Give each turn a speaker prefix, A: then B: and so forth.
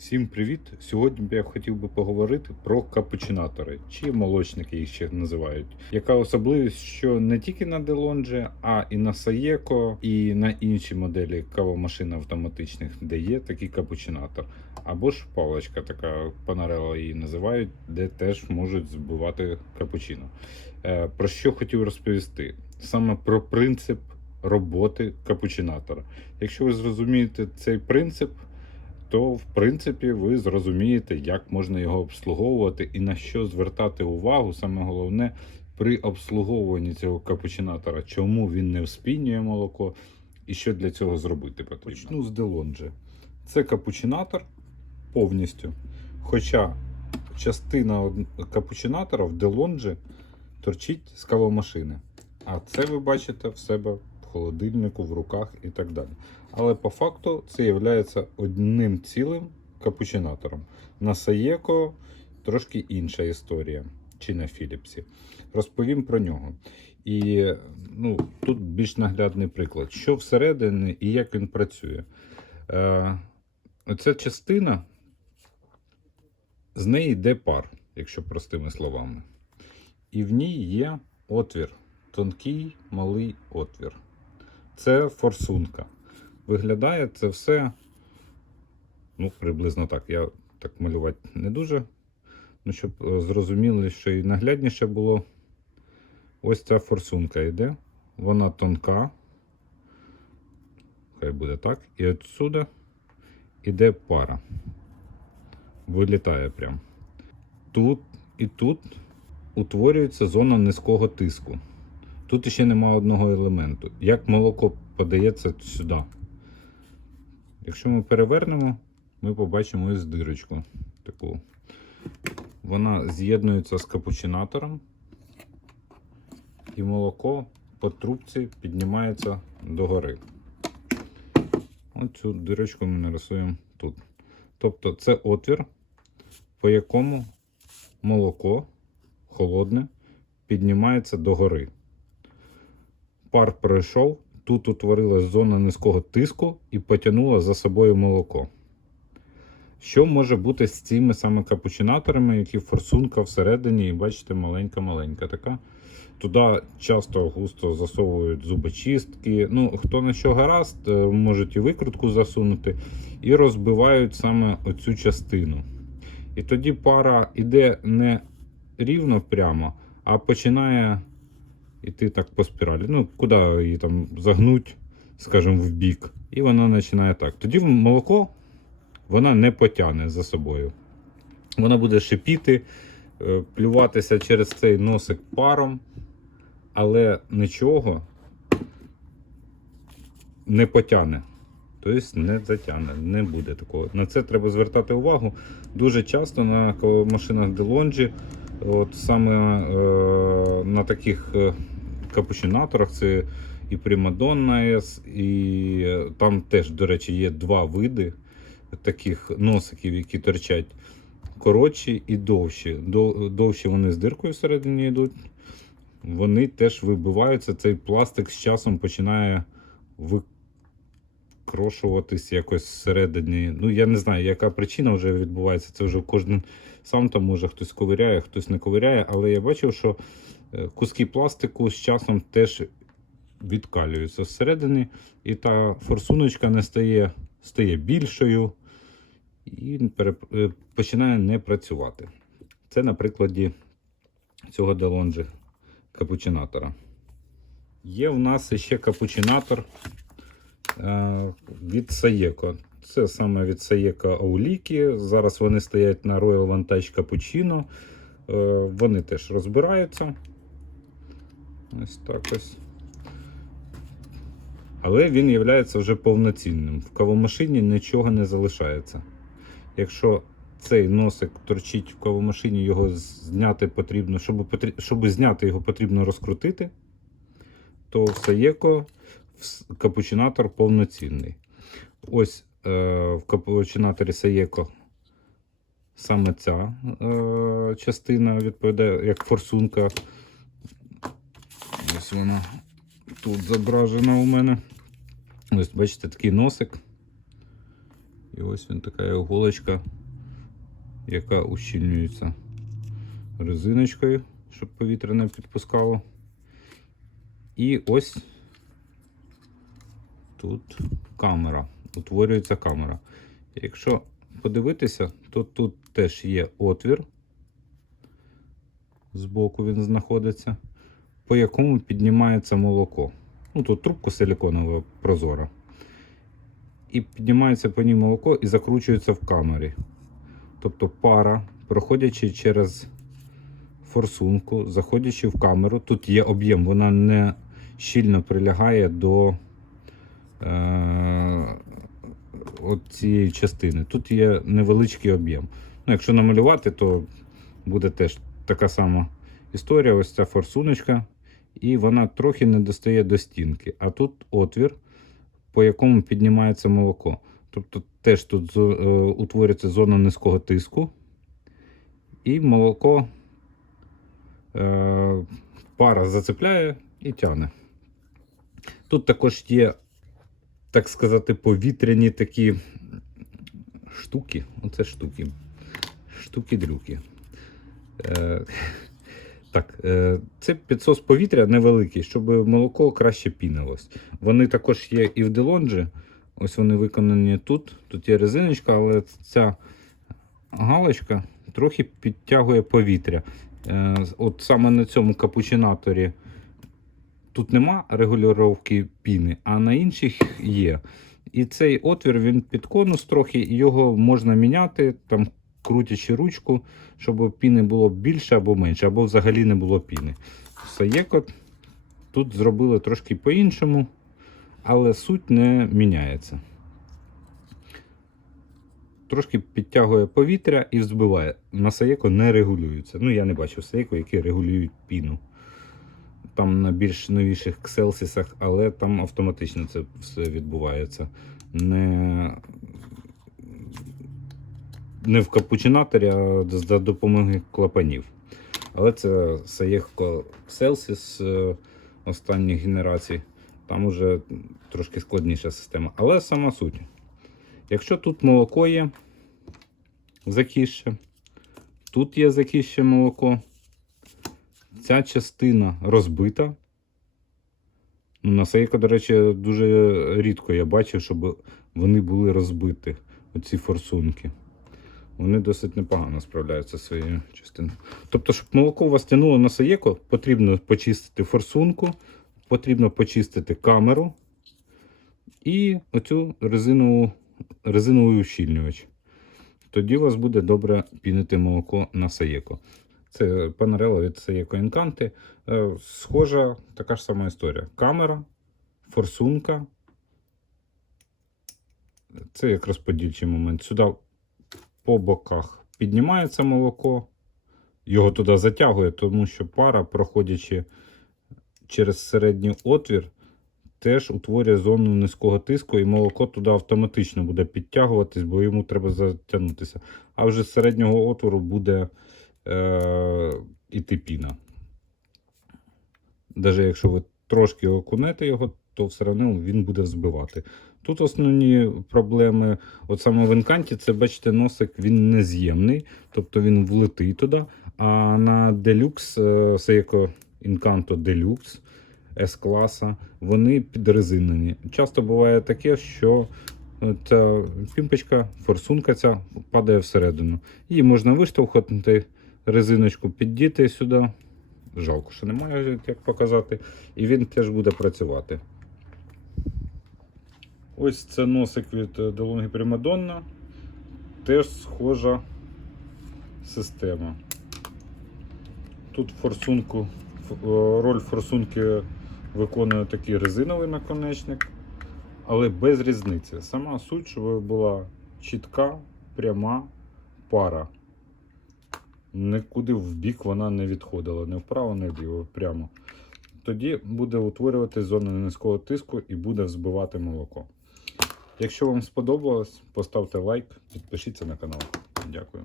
A: Всім привіт! Сьогодні я хотів би поговорити про капучинатори, чи молочники їх ще називають. Яка особливість, що не тільки на Делонже, а і на Саєко, і на інші моделі кавомашин автоматичних, де є такий капучинатор. Або ж паличка, така панарела її називають, де теж можуть збивати капучино. Е, Про що хотів розповісти? Саме про принцип роботи капучинатора. Якщо ви зрозумієте цей принцип, то в принципі ви зрозумієте, як можна його обслуговувати і на що звертати увагу. Саме головне при обслуговуванні цього капучинатора, чому він не вспінює молоко і що для цього зробити потрібно. Почну з Делонже. Це капучинатор повністю. Хоча частина капучинатора в Делонже торчить з кавомашини. А це ви бачите в себе холодильнику, в руках і так далі. Але по факту це є одним цілим капучинатором. На Саєко трошки інша історія, чи на Філіпсі. Розповім про нього. І ну, тут більш наглядний приклад. Що всередині і як він працює. Е, оця частина, з неї йде пар, якщо простими словами. І в ній є отвір, тонкий малий отвір. Це форсунка. Виглядає це все, ну, приблизно так. Я так малювати не дуже. Ну, щоб е, зрозуміли, що і наглядніше було. Ось ця форсунка йде. Вона тонка. Хай буде так. І отсюди іде пара. Вилітає прям. Тут і тут утворюється зона низького тиску. Тут ще немає одного елементу. Як молоко подається сюди. Якщо ми перевернемо, ми побачимо ось дирочку таку. Вона з'єднується з капучинатором, і молоко по трубці піднімається догори. Оцю дирочку ми нарисуємо тут. Тобто це отвір, по якому молоко холодне піднімається догори. Пар пройшов, тут утворилась зона низького тиску і потягнула за собою молоко. Що може бути з цими саме капучинаторами, які форсунка всередині, і бачите, маленька-маленька така. Туди часто густо засовують зубочистки. Ну, хто на що гаразд, е, можуть і викрутку засунути, і розбивають саме оцю частину. І тоді пара йде не рівно прямо, а починає йти так по спіралі. Ну, куди її там загнуть, скажімо, в бік. І вона починає так. Тоді молоко вона не потягне за собою. Вона буде шипіти, е, плюватися через цей носик паром, але нічого не потягне. Тобто не затягне, не буде такого. На це треба звертати увагу. Дуже часто на машинах Делонджі, от саме е, на таких е, капучинаторах, це і Примадонна S, і е, там теж, до речі, є два види таких носиків, які торчать. Коротші і довші. Довші вони з диркою всередині йдуть. Вони теж вибиваються. Цей пластик з часом починає викрошуватись якось всередині. Ну, я не знаю, яка причина вже відбувається. Це вже кожен сам там може хтось ковиряє, хтось не ковиряє. Але я бачив, що куски пластику з часом теж відкалюються всередині, і та форсуночка не стає, стає більшою і е, починає не працювати. Це на прикладі цього Делонжі капучинатора. Є в нас ще капучинатор е, від Саєко. Це саме від Саєко Ауліки. Зараз вони стоять на Royal Vantage Cappuccino. Е, Вони теж розбираються. Ось так ось. Але він є вже повноцінним. В кавомашині нічого не залишається. Якщо цей носик торчить в кавомашині, його зняти потрібно, щоб, потрі- щоб зняти його потрібно розкрутити, то в Саєко капучинатор повноцінний. Ось е, в капучинаторі Саєко саме ця е, частина відповідає як форсунка. Ось вона тут зображена у мене. Ось, бачите, такий носик. І ось він така іголочка, яка ущільнюється резиночкою, щоб повітря не підпускало. І ось тут камера. Утворюється камера. Якщо подивитися, то тут теж є отвір. Збоку він знаходиться, по якому піднімається молоко. Ну, тут трубка силіконова прозора. І піднімається по ній молоко і закручується в камері. Тобто пара, проходячи через форсунку, заходячи в камеру, тут є об'єм, вона не щільно прилягає до е, от цієї частини. Тут є невеличкий об'єм. Ну, якщо намалювати, то буде теж така сама історія. Ось ця форсуночка, і вона трохи не достає до стінки. А тут отвір, по якому піднімається молоко. Тобто теж тут е, утворюється зона низького тиску, і молоко е, пара зацепляє і тягне. Тут також є, так сказати, повітряні такі штуки. Оце штуки. Штуки-дрюки. Е, так, е, це підсос повітря невеликий, щоб молоко краще пінилось. Вони також є і в делонджі. Ось вони виконані тут. Тут є резиночка, але ця галочка трохи підтягує повітря. Е, От саме на цьому капучинаторі тут нема регулювання піни, а на інших є. І цей отвір він під конус трохи, його можна міняти, там крутячи ручку, щоб піни було більше або менше, або взагалі не було піни. Саєко тут зробили трошки по-іншому, але суть не міняється. Трошки підтягує повітря і взбиває. На Саєко не регулюється. Ну, я не бачив Саєко, які регулюють піну. Там на більш новіших Кселсісах, але там автоматично це все відбувається. Не, не в капучинаторі, а за допомогою клапанів. Але це Saiyeco Celsius е, останніх генерацій. Там уже трошки складніша система. Але сама суть. Якщо тут молоко є закіще, тут є закіще молоко, ця частина розбита. Ну, на Сейко, до речі, дуже рідко я бачив, щоб вони були розбиті, оці форсунки. Вони досить непогано справляються зі своєю частиною. Тобто, щоб молоко у вас тянуло на Саєко, потрібно почистити форсунку, потрібно почистити камеру і оцю резинову, резиновий ущільнювач. Тоді у вас буде добре пінити молоко на Саєко. Це панерела від Seieko Encanti. Е, Схожа така ж сама історія. Камера, форсунка. Це як розподільчий момент. Сюди по боках піднімається молоко, його туди затягує, тому що пара, проходячи через середній отвір, теж утворює зону низького тиску, і молоко туди автоматично буде підтягуватись, бо йому треба затягнутися. А вже з середнього отвору буде е, іти піна. Навіть якщо ви трошки окунете його, то все одно він буде збивати. Тут основні проблеми, от саме в Енканті, це бачите, носик він нез'ємний, тобто він влетить туди. А на е, Seiko Encanto Deluxe S-класа, вони підрезинені. Часто буває таке, що ця пімпочка, форсунка ця падає всередину. Її можна виштовхати, резиночку піддіти сюди. Жалко, що немає, як показати. І він теж буде працювати. Ось це носик від е, DeLonghi Primadonna. Теж схожа система. Тут форсунку, е, роль форсунки виконує такий резиновий наконечник, але без різниці. Сама суть, щоб була чітка, пряма пара. Нікуди в бік вона не відходила, не вправо, не вліво, прямо. Тоді буде утворювати зону низького тиску і буде взбивати молоко. Якщо вам сподобалось, поставте лайк, підпишіться на канал. Дякую.